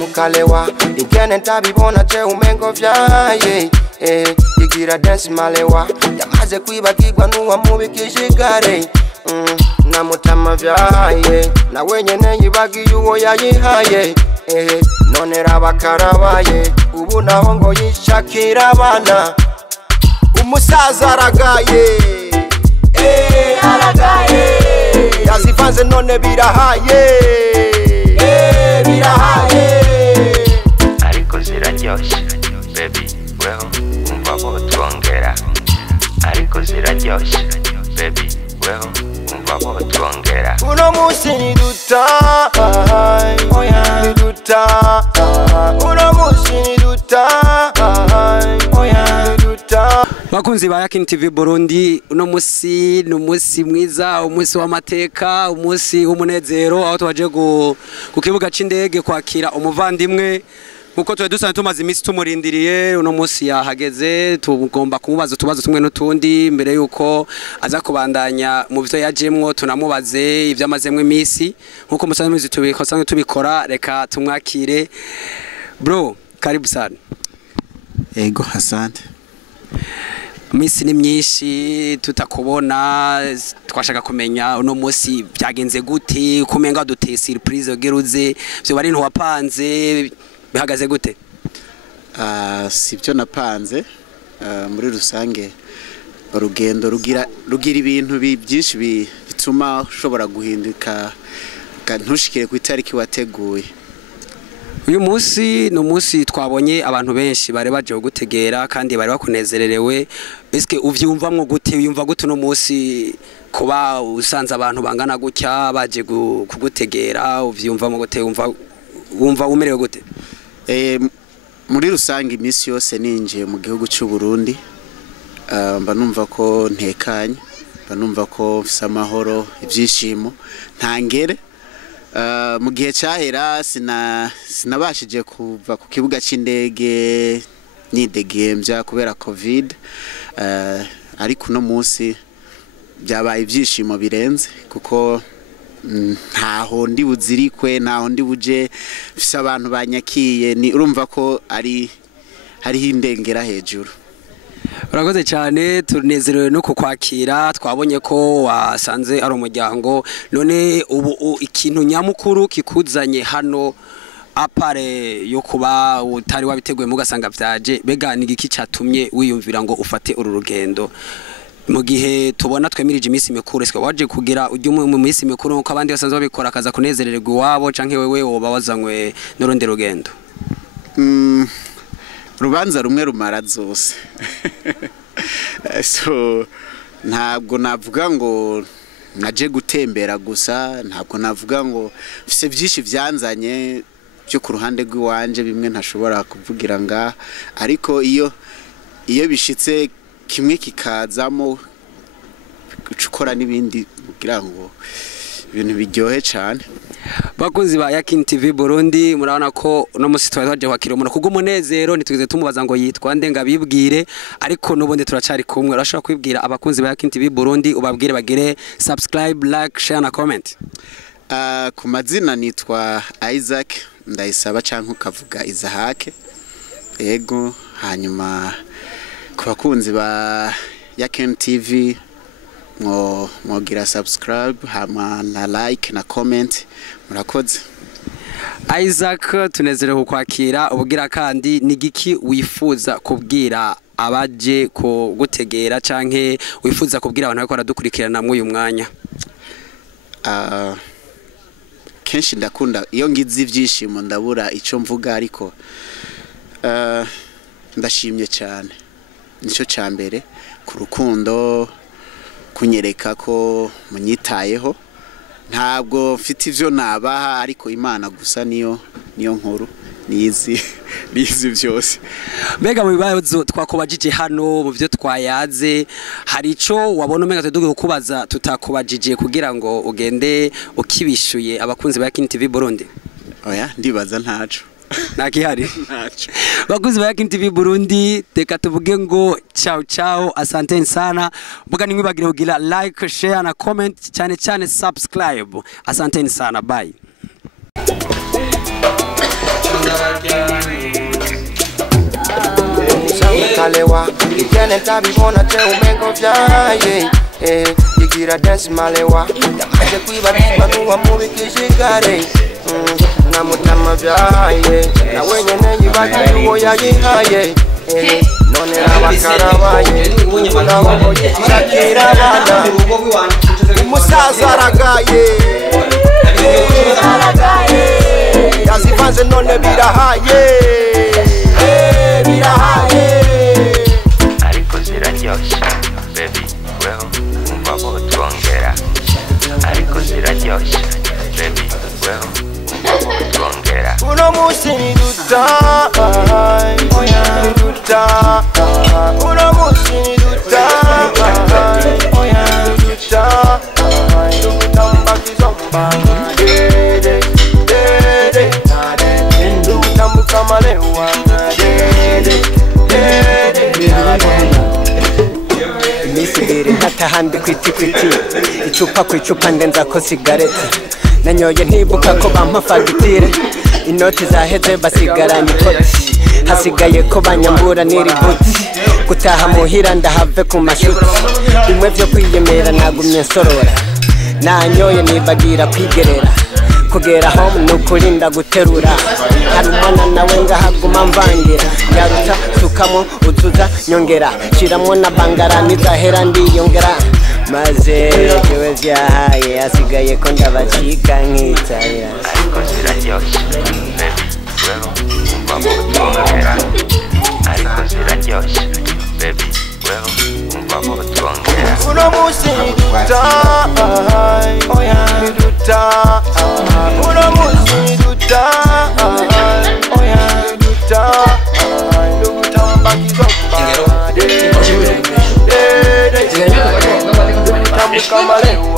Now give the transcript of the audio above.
mukalewa Ingene ntabibona che umengo vyaye igira dance malewa yamaze kwibagirwa nuwa mubi kijigare na mutama vyaye na wenyene yibagiye uwo yayihaye none rabakarabaye ubu naho ngo yishakira abana umusaza aragaye aragaye yazivanze none birahaye birahaye ariko ziraryoshe baby weho umva ko twongera ariko ziraryoshe baby weho umva ko twongera uno munsi ni duta ni duta uno munsi ni duta ni duta. Bakunzi ba Yakin TV Burundi, uno musi numusi mwiza, umusi w'amateka, umusi w'umunezero aho twaje ku kibuga c'indege kwakira umuvandimwe nkuko twe dusanzwe tumaze imisi tumurindiriye. Uno musi yahageze, tugomba kumubaza utubazo tumwe n'utundi mbere yuko aza kubandanya mu byo yajemwo. Tunamubaze ivyo amazemwe imisi nkuko musanzwe muzi tubikora. Reka tumwakire. Bro, karibu sana. Ego, asante. Misi ni myinshi tutakubona, twashaka kumenya uno musi byagenze gute, kumenga duteye surprise ugeruze byo bari ntiwapanze, bihagaze gute? Sibyo napanze. Muri rusange urugendo rugira ibintu byinshi bituma ushobora guhinduka ntushikire ku itariki wateguye. Uyu musi no musi twabonye abantu benshi bari baje gutegera kandi bari bakunezererewe. Eske uvyumvamwo gute? Uyumva gute no musi kuba usanze abantu bangana gutya baje kugutegera? Uvyumvamwo gute? Wumva umerewe gute? Muri rusange imisi yose ninjiye mu gihugu cy'u Burundi, mba numva ko ntekanye, mba numva ko mfise amahoro, ibyishimo ntangere. Mu gihe cyahera sinabashije kuva ku kibuga c'indege nidegembya kubera covid, ariko no munsi byabaye ibyishimo birenze kuko ntaho ndi buzirikwe, ntaho ndi buje fise abantu banyakiye. Ni urumva ko hariho indengera hejuru. Urakoze cyane, tunezerewe no kukwakira. Twabonye ko wasanze ari umuryango. None ubu ikintu nyamukuru kikuzanye hano apare yo kuba utari wabiteguye mugasanga vyaje, bega ni iki cyatumye wiyumvira ngo ufate uru rugendo mu gihe tubona twemirije imisi mikuru? Eske waje kugira ujye mu misi mikuru nko abandi basanzwe babikora akaza kunezererwa iwabo, canke wewe woba wazanywe n'urundi rugendo? Rubanza rumwe rumara zose. So ntabwo navuga ngo naje gutembera gusa, ntabwo navuga ngo fise byinshi vyanzanye byo ku ruhande rw'iwanje bimwe ntashobora kuvugira nga, ariko iyo bishitse kimwe kikazamo ukora n'ibindi kugira ngo ibintu biryohe cyane. Bakunzi ba Yakin TV Burundi, murabona ko no musi twaje kwakira umuntu kubw'umunezero. Nitugeze tumubaza ngo yitwa nde ngabibwire, ariko nubundi turacari kumwe. Urashobora kwibwira abakunzi ba Yakin TV Burundi, ubabwire bagire subscribe, like, share na comment. Ku mazina nitwa Isaac Ndayisaba canke ukavuga Izahake. Ego, hanyuma ku bakunzi ba Yakin TV mwogira subscribe hama na like na comment. Murakoze. Isaac, tunezerewe kwakira. Ubugira kandi nigiki wifuza kubwira abaje ko gutegera canke wifuza kubwira abantu bako baradukurikirana mu uyu mwanya? Kenshi ndakunda iyo ngize ivyishimo ndabura ico mvuga, ariko ndashimye cyane. Nico cyambere ku rukundo, kunyereka ko munyitayeho. Ntabwo mfite ivyo nabaha, ariko Imana gusa niyo nkuru nizi byose. Mbega mu bibazo twakubajije hano mu byo twayaze, hari ico wabona umenga tuduge kubaza tutakubajije kugira ngo ugende ukibishuye abakunzi ba Yakin TV Burundi? Oya, ndibaza ntaco. Nakihari. Bakunzi ba Yakin TV Burundi, teka tuvuge ngo ciao ciao, asanteni sana. Mbuga nimwibagire kugira like, share na comment, cyane subscribe. Asanteni sana, bye. Kalewa, Ingene ntabibona te umengo vyaye Igira dance malewa Yamaze kwibarirwa n'uwamubikishigare Namutama vyaye Na wenyene yibagiye uwo yayihaye None abakarabaye Nabo shakira abana Umusaza aragaye Yazivanze none birahaye Birahaye ariko ziraryoshe baby weho umva ko twongera ariko ziraryoshe baby weho umva ko twongera uno musi niduta niduta uno musi niduta niduta ndutamba kizomba dede dede ndutambuka malewa dede Misibiri ntatahandi kwiti icupa ku icupa ndenza ko sigareti nanyoye ntibuka ko bampa fagitire inoti zaheze basigaranye ikoti hasigaye ko banyambura n'iri buti gutaha muhira ndahave ku mashuti bimwe byo kwiyemera nagumye nsorora nanyoye nibagira kwigerera kugera home nukurinda guterura hari umwana nawe ngahaguma mvangira nyaruta sukamo utuza nyongera shiramwo na bangara nizahera ndiyongera maze jewe vyahaye asigaye ko ndabacika nkitaya ariko ziraryoshe baby weho umva ko twongera ariko ziraryoshe baby weho umva ko twongera uno musi niduta niduta uno musi niduta niduta ndutamba kizomba dede ndutambuka malewa